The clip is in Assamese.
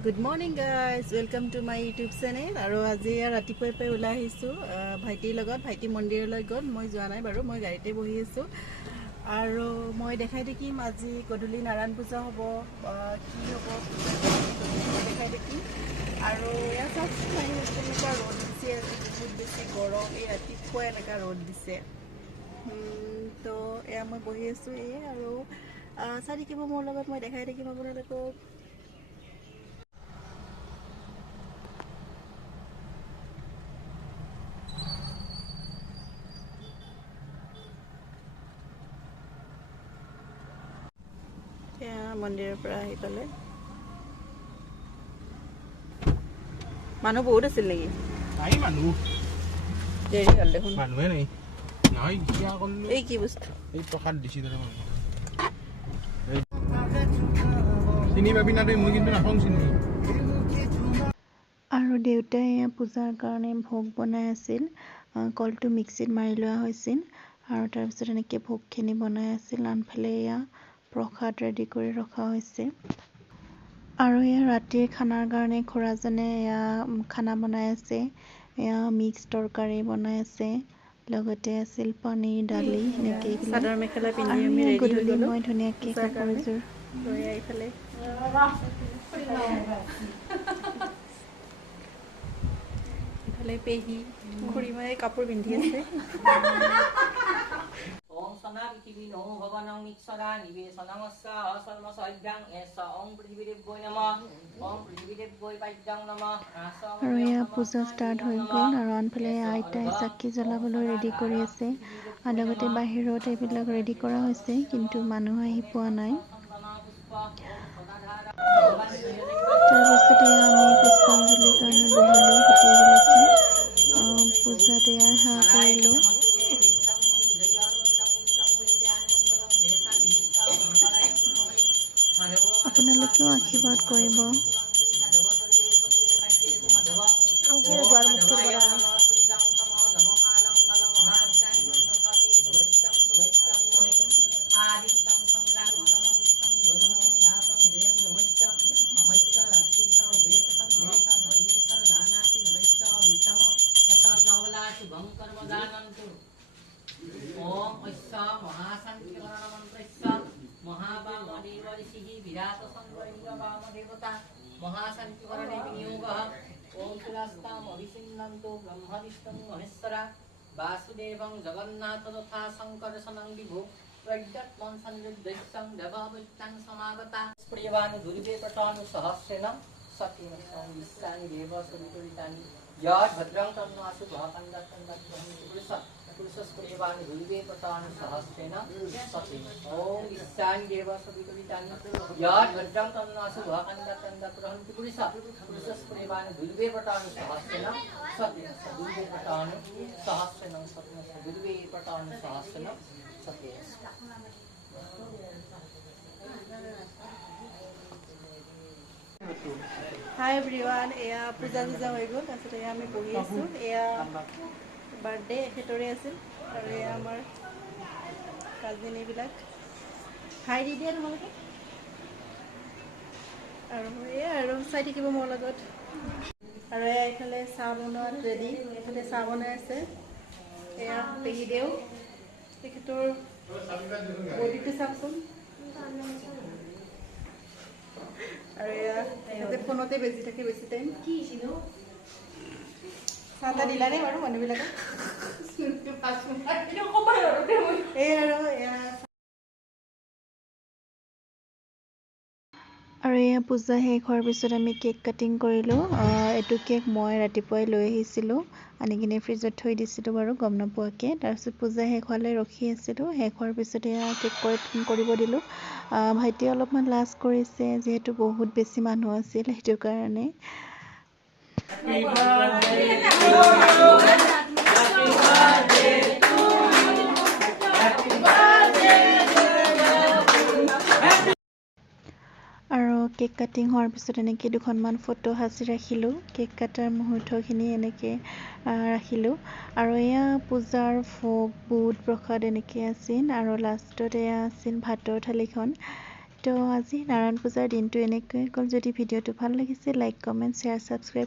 Good morning guys, welcome to my YouTube channel. আৰু আজি ৰাতিপুৱাই পাই ওলাই আহিছো ভাইটিৰ লগত ভাইটি মন্দিৰলৈ গ'ল মই যোৱা নাই বাৰু মই গাড়ীতে বহি আছো আৰু মই দেখাই দেখিম আজি গধূলি নাৰায়ণ পূজা হ'ব কি হ'ব দেখাই দেখিম আৰু ইয়াত এনেকুৱা ৰ'দ দিছে আজি বহুত বেছি গৰম এই ৰাতিপুৱাই এনেকুৱা ৰ'দ দিছে তো এয়া মই বহি আছো এই আৰু চাই থাকিব মোৰ লগত মই দেখাই দেখিম আপোনালোকক মন্দিৰৰ পৰা আহি পালে মানুহ বহুত আছিল নেকি নাই মানুহ দেৰি হ'ল দেখোন মানুহে নাই নাই কিয়া কৰিলো এই কি বস্তু এই প্ৰসাদ দিছি তাৰ মানুহ চিনি পাবি না তই মই কিন্তু নাপাওঁ চিনি আৰু দেউতাই পূজাৰ কাৰণে ভোগ বনাই আছিল কলটো মিক্সিত মাৰি লোৱা হৈছিল আৰু তাৰপিছত এনেকৈ ভোগখিনি বনাই আছিল আনফালে এয়া প্ৰসাদ ৰেডি কৰি ৰখা হৈছে আৰু এয়া ৰাতিৰ খানাৰ কাৰণে খুৰাজনে এয়া খানা বনাই আছে এয়া মিক্স তৰকাৰী বনাই আছে লগতে আছিল পনীৰ দালি এনেকৈ চাদৰ মেখেলা পিন্ধি আৰু আমি এয়া ৰেডি হৈ গধূলি গ'লো মই ধুনীয়াকৈ কাপোৰযোৰ লৈ আহিফালে ইফালে পেহী খুৰীমাই কাপোৰ পিন্ধি আছে Om sana prithivi no bhavanam itsara nivesanamassa sarva sahyang esa om prithividevvoy namah om prithividevvoy paidang namah আৰু এয়া পূজা ষ্টাৰ্ট হৈ গ'ল আৰু আনফালে আইতাই চাকি জ্বলাবলৈ ৰেডি কৰি আছে আৰু লগতে বাহিৰত এইবিলাক ৰেডি কৰা হৈছে কিন্তু মানুহ আহি পোৱা নাই তাৰপিছতে আমি পুষ্পাঞ্জলিৰ কাৰণে বহিলোঁ গোটেইবিলাকে পূজাত এয়া সেৱা কৰিলোঁ আপোনালোকেও আশীৰ্বাদ কৰিব Om Aisha Mahasankirana Mantrasya Mahabhamadeva Rishihi Virata Sangvaringa Vamadevata Mahasankivarane Vinyogaha Om Shirastam Abhisinnanto Brahmadishtam Maheshwara Vasudevam Jagannatha Tatha Sankarsanam Vibhu Pragyatman Sanriddhaisam Devavittan Samagata Priyavani Durve Pratanu Sahasrena Satyam Samvisani Deva Sudituritani Yad Bhadrang Tannasu Bhakandat Tandat Brahmati Purushas Priyavani Durve Pratanu Sahasrena Satyam Om Isani Deva Sudituritani Yad Bhadrang Tannasu Bhakandat Tandat Brahmati Purushas Priyavani Durve Pratanu Sahasrena Satyam Durve Pratanu Sahasrena Satyam Durve Pratanu Sahasrena Satyam হাই এভৰিৱান এয়া পূজা চূজা হৈ গ'ল তাৰপিছত এয়া আমি বহি আছোঁ এয়া বাৰ্থডে এখেতৰে আছিল আৰু এয়া আমাৰ কাজিন এইবিলাক হাই দি দিয়া তোমালোকে আৰু এয়া আৰু চাই থাকিব মোৰ লগত আৰু এয়া এইফালে চাহ বনোৱাত ৰেডি এইফালে চাহ বনাই আছে এয়া পেহী দেও তেখেতৰ বডিটো চাওকচোন আৰু এয়া তেখেতে ফোনতে বেছি থাকে বেছি টাইম চাহ তাহ দিলানে বাৰু মানুহবিলাকক এই আৰু এয়া আৰু এয়া পূজা শেষ হোৱাৰ পিছত আমি কেক কাটিং কৰিলোঁ এইটো কেক মই ৰাতিপুৱাই লৈ আহিছিলোঁ আনি কিনে ফ্ৰিজত থৈ দিছিলোঁ বাৰু গম নোপোৱাকৈ তাৰপিছত পূজা শেষ হোৱালৈ ৰখি আছিলোঁ শেষ হোৱাৰ পিছত এয়া কেক কৰিব দিলোঁ ভাইটিয়ে অলপমান লাজ কৰিছে যিহেতু বহুত বেছি মানুহ আছিল সেইটো কাৰণে আৰু কেক কাটিং হোৱাৰ পিছত এনেকৈ দুখনমান ফটো সাঁচি ৰাখিলোঁ কেক কটাৰ মুহূৰ্তখিনি এনেকৈ ৰাখিলোঁ আৰু এয়া পূজাৰ ভোগ বুট প্ৰসাদ এনেকৈ আছিল আৰু লাষ্টত এয়া আছিল ভাতৰ থালিখন তো আজি নাৰায়ণ পূজাৰ দিনটো এনেকৈ গ'ল। যদি ভিডিঅ'টো ভাল লাগিছে লাইক কমেণ্ট শ্বেয়াৰ ছাবস্ক্ৰাইব